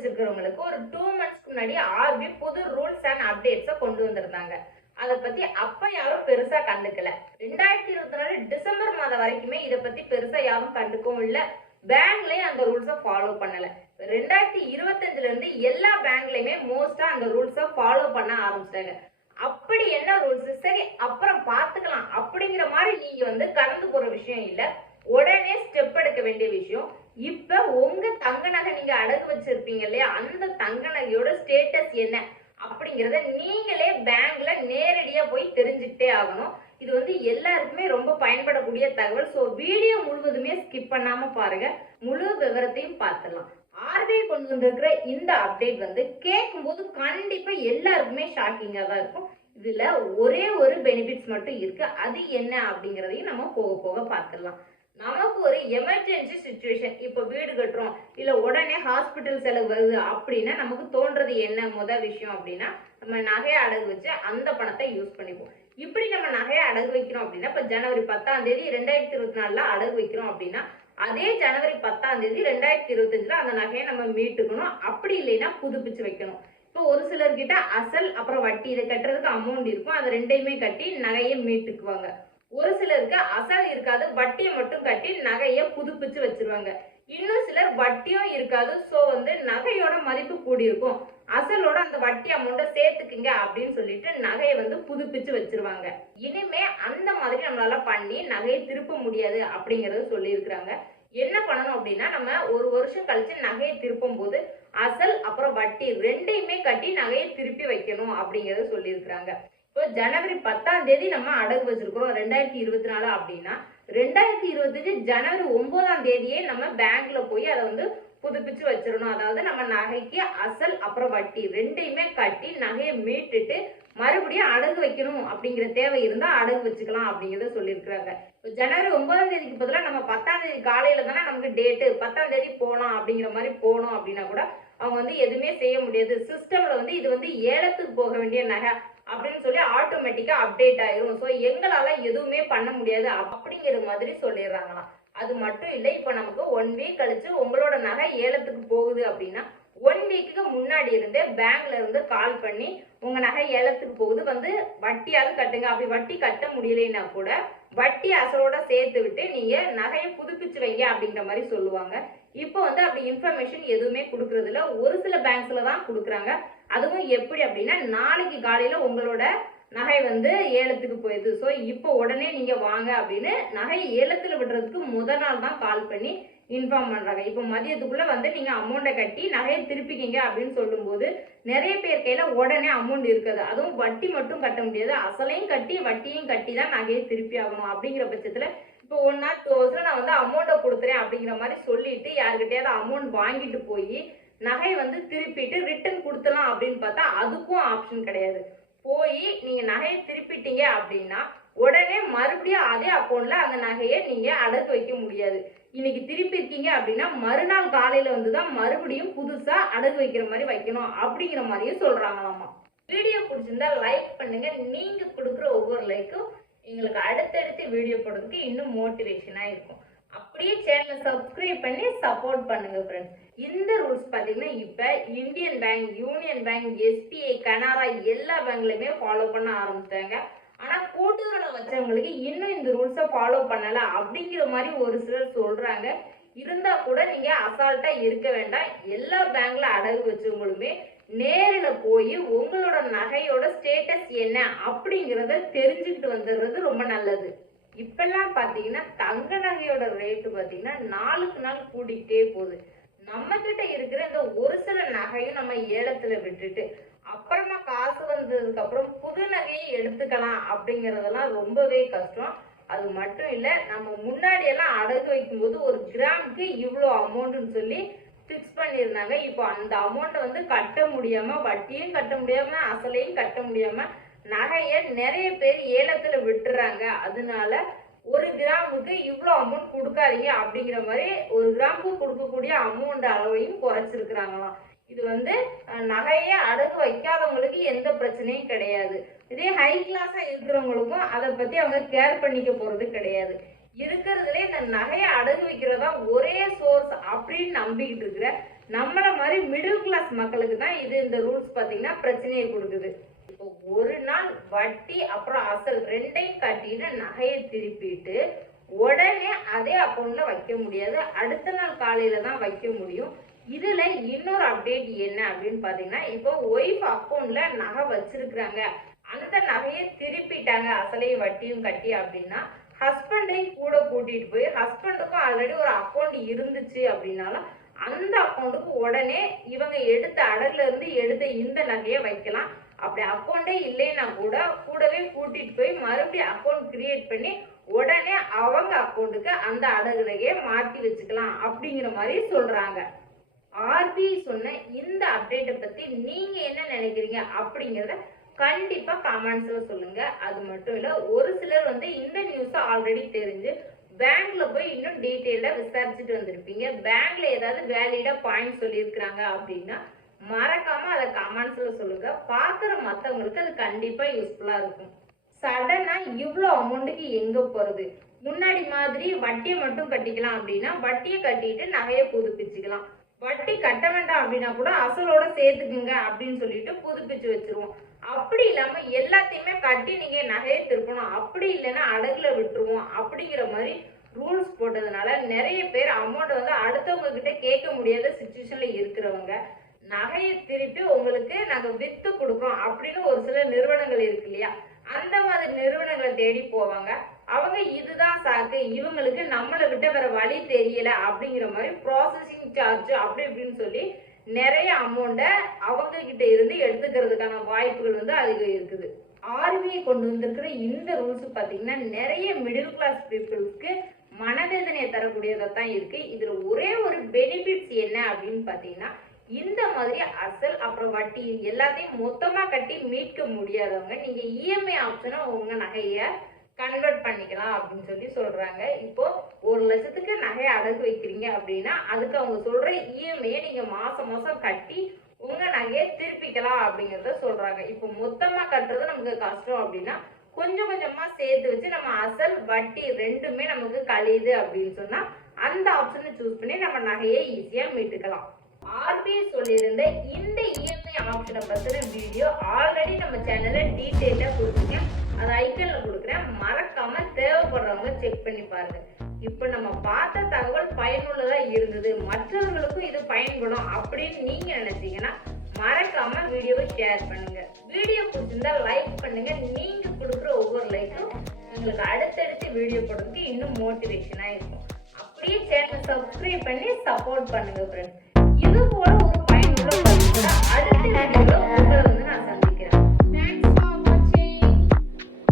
வச்சிருக்கிறவங்களுக்கு ஒரு டூ மந்த்ஸ்க்கு முன்னாடி ஆர்பி புது ரூல்ஸ் அண்ட் அப்டேட்ஸை கொண்டு வந்திருந்தாங்க. அதை பத்தி அப்ப யாரும் பெருசா கண்டுக்கல. ரெண்டாயிரத்தி இருபத்தி நாலு டிசம்பர் மாதம் வரைக்குமே இதை பத்தி பெருசா யாரும் கண்டுக்கவும் இல்லை. பேங்க்லயும் அந்த ரூல்ஸை ஃபாலோ பண்ணல. ரெண்டாயிரத்தி இருபத்தஞ்சுல இருந்து எல்லா பேங்க்லயுமே மோஸ்டா அந்த ரூல்ஸை ஃபாலோ பண்ண ஆரம்பிச்சிட்டாங்க. அப்படி என்ன ரூல்ஸ் சரி அப்புறம் பார்த்துக்கலாம் அப்படிங்கிற மாதிரி நீங்க வந்து கடந்து போற விஷயம் இல்ல. உடனே ஸ்டெப் எடுக்க வேண்டிய விஷயம். இப்ப உங்க தங்க நகை நீங்க அடகு வச்சிருப்பீங்க இல்லையா? அந்த தங்க நகையோட ஸ்டேட்டஸ் என்ன? அப்படிங்கறத நீங்களே பேங்க்ல நேரடியா போய் தெரிஞ்சுக்கிட்டே ஆகணும். இது வந்து எல்லாருக்குமே ரொம்ப பயன்படக்கூடிய தகவல். ஸோ வீடியோ முழுவதுமே ஸ்கிப் பண்ணாம பாருங்க. முழு விவரத்தையும் பார்த்துடலாம். ஆர்பிஐ கொண்டு வந்திருக்கிற இந்த அப்டேட் வந்து கேட்கும்போது கண்டிப்பா எல்லாருக்குமே ஷாக்கிங்காக தான் இருக்கும். இதுல ஒரே ஒரு பெனிஃபிட்ஸ் மட்டும் இருக்கு. அது என்ன அப்படிங்கிறதையும் நம்ம போக போக பார்த்துடலாம். நமக்கு ஒரு எமர்ஜென்சி சுச்சுவேஷன் இப்போ வீடு கட்டுறோம். இல்லை உடனே ஹாஸ்பிட்டல் செலவு வருது அப்படின்னா நமக்கு தோன்றது என்ன? முதல் விஷயம் அப்படின்னா நம்ம நகையை அடகு வச்சு அந்த பணத்தை யூஸ் பண்ணிப்போம். இப்படி நம்ம நகையை அடகு வைக்கிறோம் அப்படின்னா இப்போ ஜனவரி பத்தாம் தேதி ரெண்டாயிரத்தி இருபத்தி நாலுல அடகு வைக்கிறோம் அப்படின்னா அதே ஜனவரி பத்தாம் தேதி ரெண்டாயிரத்தி இருபத்தஞ்சுல அந்த நகையை நம்ம மீட்டுக்கணும். அப்படி இல்லைன்னா புதுப்பிச்சு வைக்கணும். இப்போ ஒரு சிலர்கிட்ட அசல் அப்புறம் வட்டி இதை கட்டுறதுக்கு அமௌண்ட் இருக்கும். அதை ரெண்டையுமே கட்டி நகையை மீட்டுக்குவாங்க. ஒரு சிலருக்கு அசல் இருக்காது வட்டியை மட்டும் கட்டி நகையை புதுப்பிச்சு வச்சிருவாங்க. இன்னும் சிலர் வட்டியும் இருக்காது ஸோ வந்து நகையோட மதிப்பு கூடியிருக்கும். அசலோட அந்த வட்டி அமௌண்ட்டை சேர்த்துக்குங்க அப்படின்னு சொல்லிட்டு நகையை வந்து புதுப்பிச்சு வச்சிருவாங்க. இனிமே அந்த மாதிரி நம்மளால பண்ணி நகையை திருப்ப முடியாது அப்படிங்கறத சொல்லியிருக்கிறாங்க. என்ன பண்ணணும் அப்படின்னா நம்ம ஒரு வருஷம் கழிச்சு நகையை திருப்பும் போது அசல் அப்புறம் வட்டி ரெண்டையுமே கட்டி நகையை திருப்பி வைக்கணும் அப்படிங்கறத சொல்லியிருக்கிறாங்க. இப்போ ஜனவரி பத்தாம் தேதி நம்ம அடகு வச்சிருக்கிறோம் ரெண்டாயிரத்தி இருபத்தி நாலு அப்படின்னா ரெண்டாயிரத்தி இருபத்தஞ்சு ஜனவரி ஒன்பதாம் தேதியே நம்ம பேங்க்ல போய் அதை வந்து புதுப்பிச்சு வச்சிடணும். அதாவது நம்ம நகைக்கு அசல் அப்புறம் வட்டி ரெண்டையுமே கட்டி நகையை மீட்டுட்டு மறுபடியும் அடகு வைக்கணும் அப்படிங்கிற தேவை இருந்தால் அடகு வச்சுக்கலாம் அப்படிங்கிறத சொல்லியிருக்கிறாங்க. இப்போ ஜனவரி ஒன்பதாம் தேதிக்கு பதிலாக நம்ம பத்தாம் தேதி காலையில தானே நமக்கு டேட்டு பத்தாம் தேதி போகலாம் அப்படிங்கிற மாதிரி போகணும் அப்படின்னா கூட அவங்க வந்து எதுவுமே செய்ய முடியாது. சிஸ்டமில் வந்து இது வந்து ஏலத்துக்கு போக வேண்டிய நகை அப்படின்னு சொல்லி ஆட்டோமேட்டிக்கா அப்டேட் ஆயிரும். ஸோ எங்களால எதுவுமே பண்ண முடியாது. அப்படிங்கிற மாதிரி சொல்லிடுறாங்களாம். அது மட்டும் இல்லை இப்போ நமக்கு ஒன் வீக் கழிச்சு உங்களோட நகை ஏலத்துக்கு போகுது அப்படின்னா ஒன் வீக்குக்கு முன்னாடி இருந்தே பேங்க்ல இருந்து கால் பண்ணி உங்க நகை ஏலத்துக்கு போகுது வந்து வட்டியாவது கட்டுங்க. அப்படி வட்டி கட்ட முடியலைன்னா கூட வட்டி அசலோட சேர்த்து விட்டு நீங்க நகையை புதுப்பிச்சு வைங்க அப்படிங்கிற மாதிரி சொல்லுவாங்க. இப்போ வந்து அப்படி இன்ஃபர்மேஷன் எதுவுமே கொடுக்கறதில்ல. ஒரு சில பேங்க்ஸ்ல தான் கொடுக்குறாங்க. அதுவும் எப்படி அப்படின்னா நாளைக்கு காலையில் உங்களோட நகை வந்து ஏலத்துக்கு போயிடுது. ஸோ இப்போ உடனே நீங்கள் வாங்க அப்படின்னு நகை ஏலத்தில் விடுறதுக்கு முதல் நாள் தான் கால் பண்ணி இன்ஃபார்ம் பண்ணுறாங்க இப்போ மதியத்துக்குள்ளே வந்து நீங்கள் அமௌண்ட்டை கட்டி நகையை திருப்பிக்கிங்க அப்படின்னு சொல்லும்போது நிறைய பேர் கையில் உடனே அமௌண்ட் இருக்காது. அதுவும் வட்டி மட்டும் கட்ட முடியாது. அசலையும் கட்டி வட்டியும் கட்டி தான் நகையை திருப்பி ஆகணும் அப்படிங்கிற பட்சத்தில் இப்போ ஒன் நாள் டூ நான் வந்து அமௌண்ட்டை கொடுத்துறேன் அப்படிங்கிற மாதிரி சொல்லிட்டு யாருக்கிட்டையாவது அமௌண்ட் வாங்கிட்டு போய் நகை வந்து திருப்பிட்டு ரிட்டர்ன் கொடுத்துலாம் அப்படின்னு பார்த்தா அதுக்கும் ஆப்ஷன் கிடையாது. போய் நீங்கள் நகையை திருப்பிட்டீங்க அப்படின்னா உடனே மறுபடியும் அதே அக்கௌண்ட்ல அந்த நகையை நீங்கள் அடகு வைக்க முடியாது. இன்னைக்கு திருப்பியிருக்கீங்க அப்படின்னா மறுநாள் காலையில வந்து தான் மறுபடியும் புதுசாக அடகு வைக்கிற மாதிரி வைக்கணும் அப்படிங்கிற மாதிரியும் சொல்கிறாங்களாமா வீடியோ பிடிச்சிருந்தா லைக் பண்ணுங்க. நீங்கள் கொடுக்குற ஒவ்வொரு லைக்கும் எங்களுக்கு அடுத்தடுத்து வீடியோ போடுறதுக்கு இன்னும் மோட்டிவேஷனாக இருக்கும். அப்படியே சேனலை சப்ஸ்கிரைப் பண்ணி சப்போர்ட் பண்ணுங்க ஃப்ரெண்ட்ஸ் இந்த ரூல்ஸ் பார்த்தீங்கன்னா இப்போ Indian bank union bank SBI Canara எல்லா பேங்க்லையுமே ஃபாலோ பண்ண ஆரம்பிச்சிட்டாங்க ஆனால் கூட்டுறவுல வச்சவங்களுக்கு இன்னும் இந்த ரூல்ஸை ஃபாலோ பண்ணலை அப்படிங்கிற மாதிரி ஒரு சிலர் சொல்கிறாங்க இருந்தால் கூட நீங்கள் அசால்ட்டாக இருக்க வேண்டாம். எல்லா பேங்க்கில் அடகு வச்சவங்களுமே நேரில் போய் உங்களோட நகையோட ஸ்டேட்டஸ் என்ன அப்படிங்கிறத தெரிஞ்சுக்கிட்டு வந்துடுறது ரொம்ப நல்லது. இப்பெல்லாம் பார்த்தீங்கன்னா தங்க நகையோட ரேட்டு பார்த்தீங்கன்னா நாளுக்கு நாள் கூடிக்கிட்டே போகுது. நம்ம கிட்ட இருக்கிற இந்த ஒரு சில நகையும் நம்ம ஏலத்துல விட்டுட்டு அப்புறமா காசு வந்ததுக்கு அப்புறம் புது நகையை எடுத்துக்கலாம் அப்படிங்கறதெல்லாம் ரொம்பவே கஷ்டம். அது மட்டும் இல்ல நம்ம முன்னாடி எல்லாம் அடகு வைக்கும்போது ஒரு கிராமுக்கு இவ்வளோ அமௌண்ட்னு சொல்லி ஃபிக்ஸ் பண்ணியிருந்தாங்க. இப்போ அந்த அமௌண்ட்டை வந்து கட்ட முடியாம வட்டியும் கட்ட முடியாம அசலையும் கட்ட முடியாம நகையை நிறைய பேர் ஏலத்தில் விட்டுறாங்க. அதனால ஒரு கிராமுக்கு இவ்வளோ அமௌண்ட் கொடுக்காதீங்க அப்படிங்கிற மாதிரி ஒரு கிராமுக்கு கொடுக்கக்கூடிய அமௌண்ட் அளவையும் குறைச்சிருக்கிறாங்களாம். இது வந்து நகையை அடகு வைக்காதவங்களுக்கு எந்த பிரச்சனையும் கிடையாது. இதே ஹை கிளாஸாக இருக்கிறவங்களுக்கும் அதை பற்றி அவங்க கேர் பண்ணிக்க போகிறது கிடையாது. இருக்கிறதுலே இந்த நகையை அடகு வைக்கிறதா ஒரே சோர்ஸ் அப்படின்னு நம்பிக்கிட்டு இருக்கிற நம்மளை மாதிரி மிடில் கிளாஸ் மக்களுக்கு தான் இது இந்த ரூல்ஸ் பார்த்தீங்கன்னா பிரச்சனையை கொடுக்குது இப்போ ஒரு நாள் வட்டி அப்புறம் அசல் ரெண்டையும் கட்டிட்டு நகையை திருப்பிட்டு உடனே அதே அக்கௌண்ட்ல வைக்க முடியாது. அடுத்த நாள் காலையில தான் வைக்க முடியும். இதுல இன்னொரு அப்டேட் என்ன அப்படின்னு பாத்தீங்கன்னா இப்போ ஒய்ஃப் அக்கௌண்ட்ல நகை வச்சிருக்கிறாங்க. அந்த நகையை திருப்பிட்டாங்க. அசலையும் வட்டியும் கட்டி அப்படின்னா ஹஸ்பண்டையும் கூட கூட்டிட்டு போய் ஹஸ்பண்டுக்கும் ஆல்ரெடி ஒரு அக்கௌண்ட் இருந்துச்சு அப்படின்னாலும் அந்த அக்கௌண்ட்டுக்கு உடனே இவங்க எடுத்த அடகுல இருந்து எடுத்த இந்த நகையை வைக்கலாம். அப்படி அக்கௌண்ட்டே இல்லைன்னா கூட கூடவே கூட்டிட்டு போய் மறுபடியும் அக்கௌண்ட் கிரியேட் பண்ணி உடனே அவங்க அக்கௌண்ட்டுக்கு அந்த அடகு மாற்றி வச்சுக்கலாம் அப்படிங்கிற மாதிரி சொல்கிறாங்க ஆர்பிஐ சொன்ன இந்த அப்டேட்டை பற்றி நீங்கள் என்ன நினைக்கிறீங்க அப்படிங்கிறத கண்டிப்பாக கமெண்ட்ஸில் சொல்லுங்கள் அது மட்டும் இல்லை ஒரு சிலர் வந்து இந்த நியூஸை ஆல்ரெடி தெரிஞ்சு பேங்க்ல போய் இன்னும் டீட்டெயிலாக விசாரிச்சுட்டு வந்திருப்பீங்க. பேங்க்ல ஏதாவது வேலிடா பாயிண்ட் சொல்லியிருக்கிறாங்க அப்படின்னா மறக்காம அதை கமெண்ட்ஸ்ல சொல்லுங்க. பாக்குற மத்தவங்களுக்கு அது கண்டிப்பா யூஸ்ஃபுல்லா இருக்கும். சடனா இவ்வளோ அமௌண்ட்டுக்கு எங்க போறது? முன்னாடி மாதிரி வட்டியை மட்டும் கட்டிக்கலாம் அப்படின்னா வட்டியை கட்டிட்டு நகையை புதுப்பிச்சுக்கலாம். வட்டி கட்ட வேண்டாம் அப்படின்னா கூட அசலோட சேர்த்துக்குங்க அப்படின்னு சொல்லிட்டு புதுப்பிச்சு வச்சிருவோம். அப்படி இல்லாம எல்லாத்தையுமே கட்டி நீங்க நகையை திருப்பணும். அப்படி இல்லைன்னா அடகுல விட்டுருவோம் அப்படிங்கிற மாதிரி ரூல்ஸ் போட்டதுனால நிறைய பேர் அமௌண்ட் வந்து அடுத்தவங்க கிட்ட கேட்க முடியாத சுச்சுவேஷன்ல இருக்கிறவங்க நகையை திருப்பி உங்களுக்கு நாங்கள் வித்து கொடுக்குறோம் அப்படின்னு ஒரு சில நிறுவனங்கள் இருக்கு இல்லையா? அந்த மாதிரி நிறுவனங்களை தேடி போவாங்க. அவங்க இதுதான் சாக்கு இவங்களுக்கு நம்மளை விட்டு வேற வழி தெரியல அப்படிங்கிற மாதிரி ப்ராசஸிங் சார்ஜ் அப்படி இப்படின்னு சொல்லி நிறைய அமௌண்ட்டை அவங்க கிட்ட இருந்து எடுத்துக்கிறதுக்கான வாய்ப்புகள் வந்து அதிகம் இருக்குது. ஆர்மியை கொண்டு வந்திருக்கிற இந்த ரூல்ஸ் பார்த்தீங்கன்னா நிறைய மிடில் கிளாஸ் பீப்புளுக்கு மனவேதனையை தரக்கூடியதாக தான் இருக்கு. இதுல ஒரே ஒரு பெனிஃபிட்ஸ் என்ன அப்படின்னு பார்த்தீங்கன்னா இந்த மாதிரி அசல் அப்புறம் வட்டி எல்லாத்தையும் மொத்தமாக கட்டி மீட்க முடியாதவங்க நீங்கள் இஎம்ஐ ஆப்ஷனை உங்கள் நகையை கன்வெர்ட் பண்ணிக்கலாம் அப்படின்னு சொல்லி சொல்கிறாங்க இப்போ ஒரு லட்சத்துக்கு நகையை அடகு வைக்கிறீங்க அப்படின்னா அதுக்கு அவங்க சொல்கிற இஎம்ஐயை நீங்கள் மாதம் மாதம் கட்டி உங்கள் நகையை திருப்பிக்கலாம் அப்படிங்கிறத சொல்கிறாங்க இப்போ மொத்தமாக கட்டுறது நமக்கு கஷ்டம் அப்படின்னா கொஞ்சம் கொஞ்சமாக சேர்த்து வச்சு நம்ம அசல் வட்டி ரெண்டுமே நமக்கு கழியுது அப்படின்னு சொன்னால் அந்த ஆப்ஷனை சூஸ் பண்ணி நம்ம நகையை ஈஸியாக மீட்டுக்கலாம். ஆர்பிஐ சொல்லியிருந்த இந்த இஎம்ஐ ஆப்ஷனை பற்றின வீடியோ ஆல்ரெடி நம்ம சேனல்ல டீட்டெயிலா கொடுத்துருக்கேன். அது ஐக்கியில் கொடுக்குறேன். மறக்காம தேவைப்படுறவங்க செக் பண்ணி பாருங்க. இப்போ நம்ம பார்த்த தகவல் பயனுள்ளதாக இருந்தது. மற்றவர்களுக்கும் இது பயன்படும் அப்படின்னு நீங்க நினைச்சீங்கன்னா மறக்காம வீடியோவை ஷேர் பண்ணுங்க. வீடியோ பிடிச்சிருந்தா லைக் பண்ணுங்க. நீங்க கொடுக்குற ஒவ்வொரு லைக்கும் உங்களுக்கு அடுத்தடுத்து வீடியோ போடுறதுக்கு இன்னும் மோட்டிவேஷனாக இருக்கும். அப்படியே சேனல் சப்ஸ்கிரைப் பண்ணி சப்போர்ட் பண்ணுங்க ஃப்ரெண்ட்ஸ் இது போல ஒரு பயனுள்ள அடுத்த